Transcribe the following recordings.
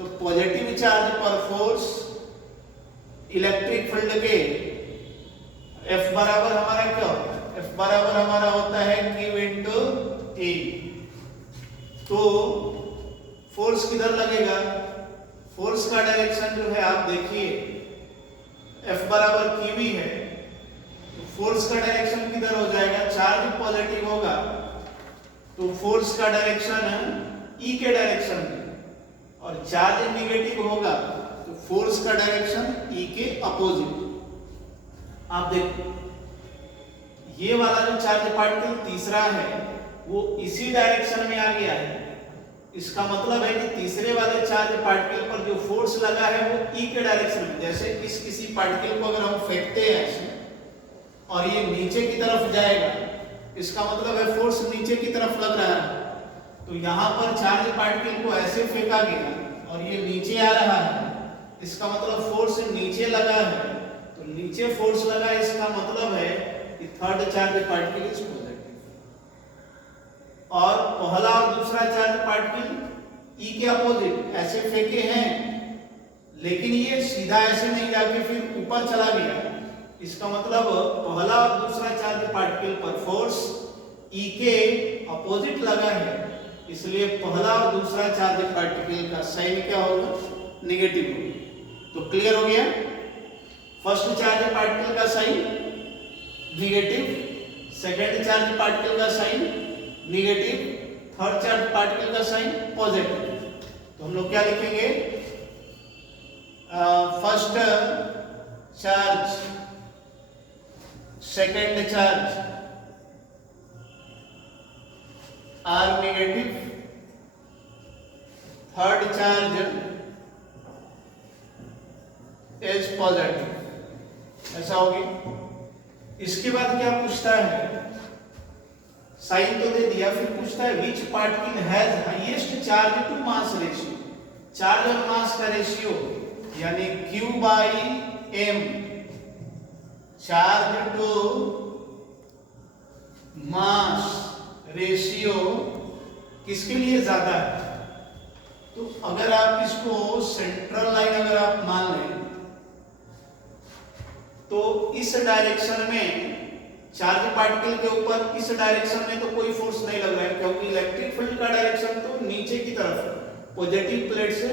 तो positive charge पर force electric field के F बराबर हमारा क्या होता है? F बराबर हमारा होता है Q इंटू E। तो फोर्स किधर लगेगा? फोर्स का डायरेक्शन जो है आप देखिए F बराबर QV है, तो फोर्स का डायरेक्शन किधर हो जाएगा? चार्ज पॉजिटिव होगा तो फोर्स का डायरेक्शन E के डायरेक्शन में, और चार्ज नेगेटिव होगा तो फोर्स का डायरेक्शन E के अपोजिट। आप देखो ये वाला जो चार्ज पार्टिकल तीसरा है वो इसी डायरेक्शन में आ गया है। इसका मतलब है कि तीसरे वाले चार्ज पार्टिकल पर जो फोर्स लगा है वो E के डायरेक्शन में। जैसे इस किसी पार्टिकल को अगर हम फेंकते हैं ऐसे और ये नीचे की तरफ जाएगा, इसका मतलब है फोर्स नीचे की तरफ लग रहा है। तो यहाँ पर चार्ज पार्टिकल को ऐसे फेंका गया और ये नीचे आ रहा है, इसका मतलब फोर्स नीचे लगा है। तो नीचे फोर्स लगा, इसका मतलब है कि third charge particle is positive, और पहला और दूसरा चार्ज पार्टिकल E के अपोजिट ऐसे फेंके हैं, लेकिन ये सीधा ऐसे नहीं जाके फिर ऊपर चला गया। इसका मतलब पहला और दूसरा चार्ज पार्टिकल पर फोर्स E के अपोजिट लगा है, इसलिए पहला और दूसरा चार्ज पार्टिकल का साइन क्या होगा? नेगेटिव होगा। तो क्लियर हो गया? फर्स्ट चार्ज पार्टिकल का sign negative, second charge particle का sign negative, third charge particle का साइन पॉजिटिव। तो हम लोग क्या लिखेंगे? First charge, second charge are negative, third charge is positive. ऐसा होगी। इसके बाद क्या पूछता है? साइन तो दे दिया, फिर पूछता है which particle has highest charge to mass ratio. Charge और मास का रेशियो यानी Q by M, charge to mass ratio किसके लिए ज्यादा है? तो अगर आप इसको सेंट्रल लाइन अगर आप मान लें तो इस डायरेक्शन में चार्ज पार्टिकल के ऊपर इस डायरेक्शन में तो कोई फोर्स नहीं लग रहा है, क्योंकि इलेक्ट्रिक फील्ड का डायरेक्शन तो नीचे की तरफ है, पॉजिटिव प्लेट से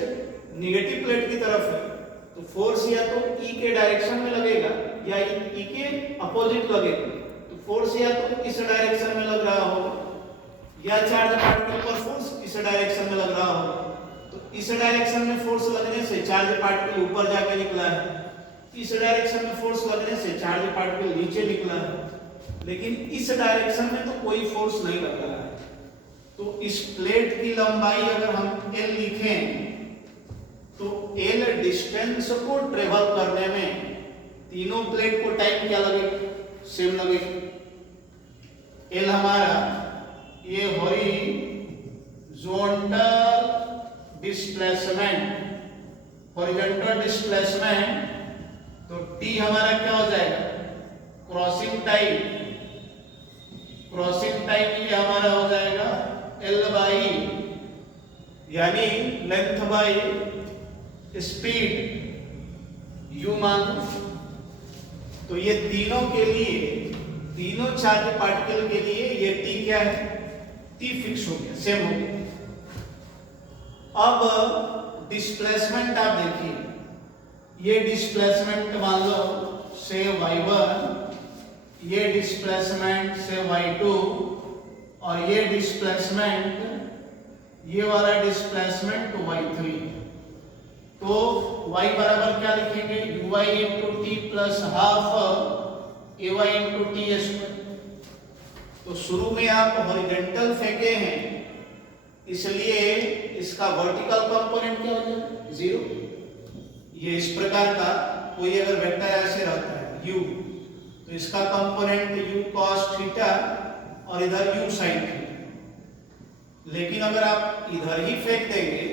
नेगेटिव प्लेट की तरफ है। तो फोर्स या तो E के डायरेक्शन में लगेगा या E के अपोजिट लगेगा। तो फोर्स या तो इस डायरेक्शन में लग रहा होगा या चार्ज पार्टिकल पर फोर्स इस डायरेक्शन में लग रहा होगा। तो इस डायरेक्शन में फोर्स लगने से चार्ज पार्टिकल ऊपर जाके निकला है, इस डायरेक्शन में फोर्स लगने से चार्ज पार्टिकल नीचे निकला है, लेकिन इस डायरेक्शन में तो कोई फोर्स नहीं लग रहा है। तो इस प्लेट की लंबाई अगर हम L लिखें तो L डिस्टेंस को ट्रेवल करने में तीनों प्लेट को टाइम क्या लगेगा? सेम लगेगा। L हमारा ये हॉरिजॉन्टल डिस्प्लेसमेंट, हॉरिजॉन्टल डिस्प्लेसमेंट, तो T हमारा क्या हो जाएगा? क्रॉसिंग टाइम, क्रॉसिंग टाइम ये हमारा हो जाएगा L बाई यानी लेंथ बाई स्पीड U मान। तो ये तीनों के लिए, तीनों चार्ज पार्टिकल के लिए ये T क्या है? T फिक्स हो गया, सेम हो गया। अब डिस्प्लेसमेंट आप देखिए, ये डिस्प्लेसमेंट मान लो से y1, ये डिस्प्लेसमेंट से y2, और ये डिस्प्लेसमेंट, ये वाला डिस्प्लेसमेंट y3। तो y बराबर क्या लिखेंगे? uy into T plus half ay into T square. तो शुरू में आप हॉरिजॉन्टल फेंके हैं, इसलिए इसका वर्टिकल कंपोनेंट क्या हो जाएगा? 0। ये इस प्रकार का कोई अगर वेक्टर ऐसे रहता है u, तो इसका कंपोनेंट u cos थीटा और इधर u sin थीटा। लेकिन अगर आप इधर ही फेंक देंगे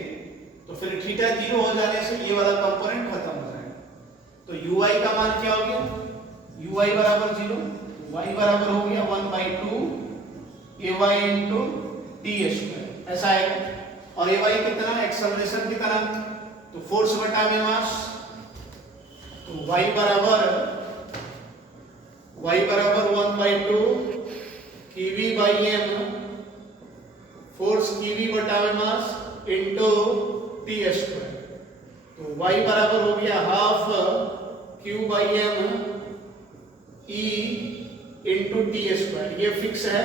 तो फिर थीटा 0 हो जाने से ये वाला कंपोनेंट खत्म हो जाएगा। तो ui का मान क्या हो गया? ui बराबर 0, y बराबर हो गया 1/2 ay इंटू टी स्क्वायर, ऐसा आएगा। और ये y कितना, एक्सेलरेशन कितना, तो फोर्स बटा में मास, तो y बराबर 1/2 kV/m, फोर्स kV बटा में मास इंटू टी स्क्वायर, तो y बराबर हो गया half Q/m E into T square. ये फिक्स है,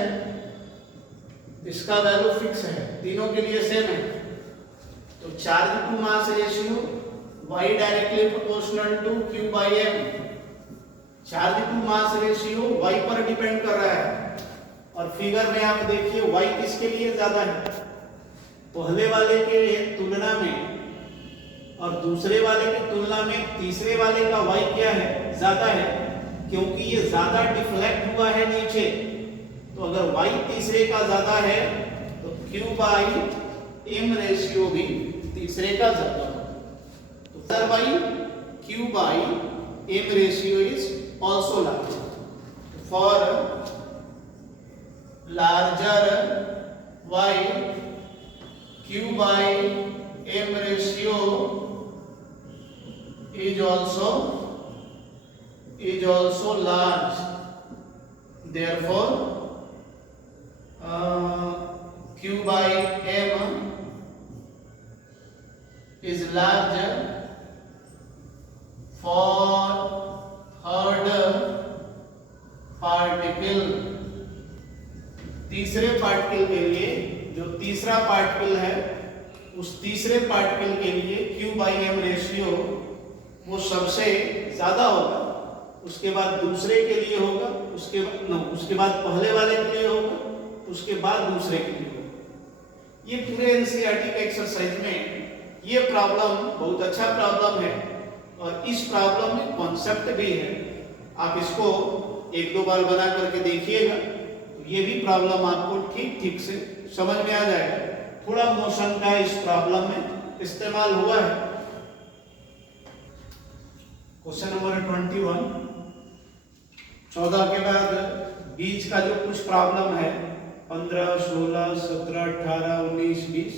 इसका वैल्यू फिक्स है, तीनों के लिए सेम है। तो charge to mass ratio y directly proportional to Q/m, charge to mass ratio y पर डिपेंड कर रहा है। और फिगर में आप देखिए y किसके लिए ज्यादा है, पहले वाले के तुलना में और दूसरे वाले की तुलना में तीसरे वाले का y क्या है, ज्यादा है, क्योंकि ये ज्यादा डिफ्लेक्ट हुआ है नीचे। तो अगर y तीसरे का ज्यादा है तो Q/m रेशियो भी तीसरे का ज्यादा होगा। तो Q/m ratio is also larger. For larger y, Q/m ratio is also large. Therefore, Q/m is larger for third particle. तीसरे पार्टिकल के लिए, जो तीसरा पार्टिकल है उस तीसरे पार्टिकल के लिए Q/m रेशियो वो सबसे ज्यादा होगा, उसके बाद दूसरे के लिए होगा, उसके बाद पहले वाले के लिए होगा, उसके बाद दूसरे के लिए होगा। ये पूरे एनसीईआरटी के एक्सरसाइज में ये प्रॉब्लम बहुत अच्छा प्रॉब्लम है और इस प्रॉब्लम में कॉन्सेप्ट भी है। आप इसको एक दो बार बना करके देखिएगा तो ये भी प्रॉब्लम आपको ठीक से समझ में आ जाएगा। थोड़ा मोशन का इस प्रॉब्लम में इस्तेमाल हुआ है। क्वेश्चन नंबर 21, 14 के बाद बीच का जो कुछ प्रॉब्लम है 15, 16, 17, 18, 19, 20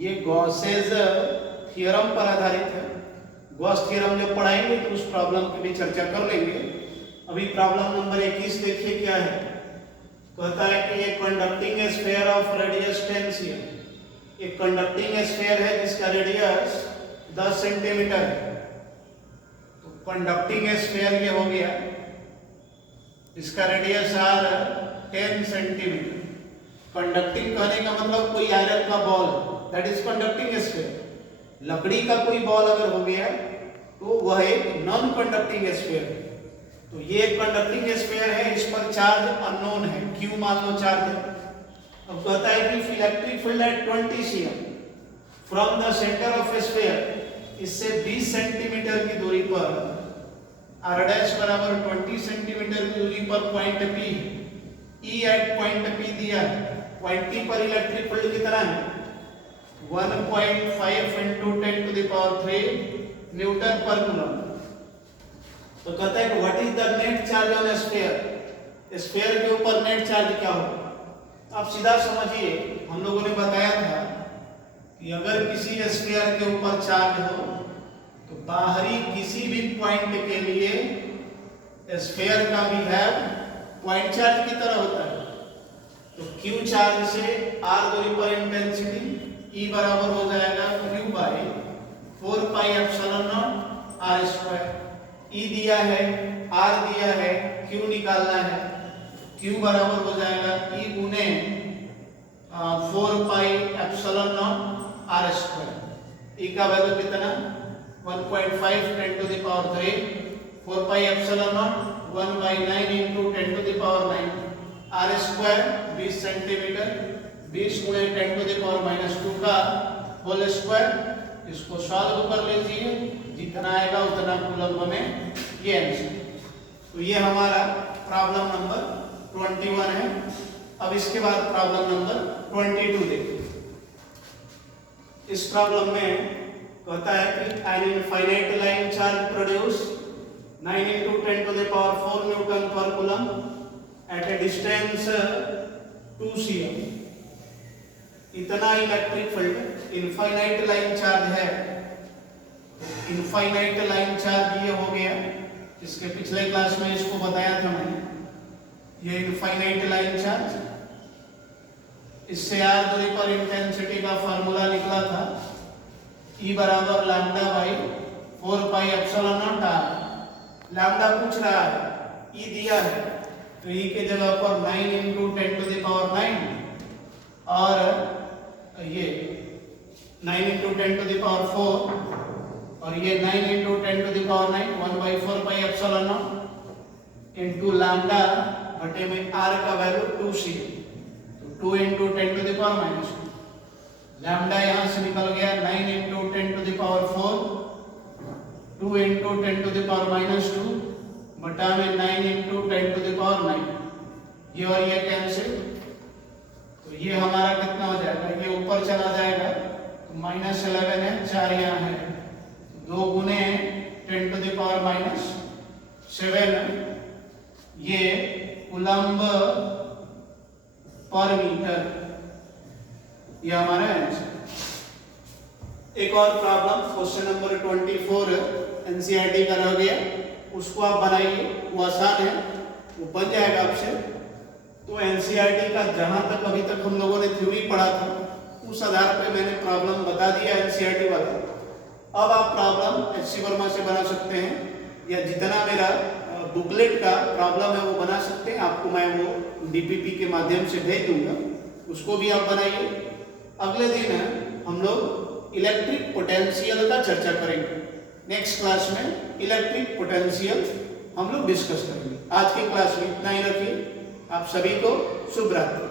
ये गॉसेज थ्योरम पर आधारित है। गॉस थ्योरम जब पढ़ाएंगे तो उस प्रॉब्लम की भी चर्चा कर लेंगे। अभी प्रॉब्लम नंबर 21 देखिए क्या है। कहता है कि एक conducting sphere of radius 10 cm, एक कंडक्टिंग स्फीयर है जिसका रेडियस 10 सेंटीमीटर है। तो कंडक्टिंग स्फीयर ये हो गया, इसका रेडियस आर 10 सेंटीमीटर। कंडक्टिंग कहने का मतलब कोई आयरन का ball, that is conducting sphere. लकड़ी का कोई बॉल अगर हो गया तो वह एक नॉन कंडक्टिंग स्फीयर है। तो ये एक कंडक्टिंग स्फीयर है, इस पर चार्ज अननोन है, Q मान लो चार्ज है। अब कहता है कि electric field at 20 cm from the centre of sphere, इससे 20 सेंटीमीटर की दूरी पर r डैश बराबर 20 सेंटीमीटर की दूरी पर point P, E at point P दिया है। पॉइंट P पर इलेक्ट्रिक फील्ड कितना है 1.5 into 10 to the power 3 newton पर कूलम। तो कहता है कि what is the net charge on sphere, sphere के ऊपर नेट चार्ज क्या होगा। आप सीधा समझिए, हम लोगों ने बताया था कि अगर किसी स्फीयर के ऊपर चार्ज हो तो बाहरी किसी भी पॉइंट के लिए स्फीयर का बिहेव पॉइंट चार्ज की तरह होता है। तो Q चार्ज से r दूरी पर इंटेंसिटी E बराबर हो जाएगा Q/4 pi epsilon naught r square. E दिया है, R दिया है, Q निकालना है। Q बराबर हो जाएगा E गुने 4 pi epsilon naught r square. E का वैल्यू कितना 1.5 10 to the power 3, 4 pi epsilon naught 1/9 into 10 to the power 9 r square 20 centimetre, 20 गुणे 10 to the power -2 का होल स्क्वायर। इसको सॉल्व कर लीजिए, जितना आएगा उतना कूलम में ये आंसर। तो ये हमारा प्रॉब्लम नंबर 21 है। अब इसके बाद प्रॉब्लम नंबर 22 देखिए। इस प्रॉब्लम में कहता है कि an infinite line charge produce 9 into 10 to the power 4 newton पर coulomb at a distance 2 cm। इतना electric field infinite line charge है, इनफाइनाइट लाइन चार्ज ये हो गया, इसके पिछले क्लास में इसको बताया था मैंने, ये इनफाइनाइट लाइन चार्ज। इससे r दूरी पर इंटेंसिटी का फार्मूला निकला था E बराबर lambda by 4 pi epsilon not r। Lambda पूछ रहा है, E दिया है, तो E के जगह पर 9 × 10⁻⁹ और ये 9 × 10⁴ और ये 9 × 10⁹ 1/4 pi epsilon not into lambda बटे में r का वैल्यू 2c, तो 2 × 10⁻⁻²। लैम्डा यहाँ से निकल गया 9 × 10⁴, 2 × 10⁻² बटा में 9 × 10⁹। ये और ये कैंसिल, तो ये हमारा कितना हो जाएगा, ये ऊपर चला जाएगा तो -11 है, 4 यहाँ है, 2 गुने 10⁻⁷ ये कूलम्ब पर मीटर, ये हमारा आंसर। एक और प्रॉब्लम क्वेश्चन नंबर 24 एनसीईआरटी का रह गया, उसको आप बनाइए, वो आसान है, वो बन जाएगा आपसे। तो एनसीईआरटी का जहां तक अभी तक हम लोगों ने थ्योरी पढ़ा था उस आधार पे मैंने प्रॉब्लम बता दिया एनसीईआरटी वाला। अब आप प्रॉब्लम एचसी वर्मा से बना सकते हैं, या जितना मेरा बुकलेट का प्रॉब्लम है वो बना सकते हैं, आपको मैं वो डीपीपी के माध्यम से भेज दूंगा, उसको भी आप बनाइए। अगले दिन हम लोग इलेक्ट्रिक पोटेंशियल का चर्चा करेंगे, नेक्स्ट क्लास में इलेक्ट्रिक पोटेंशियल हम लोग डिस्कस करेंगे। आज की क्लास में इतना ही रखिए, आप सभी को शुभ रात्रि।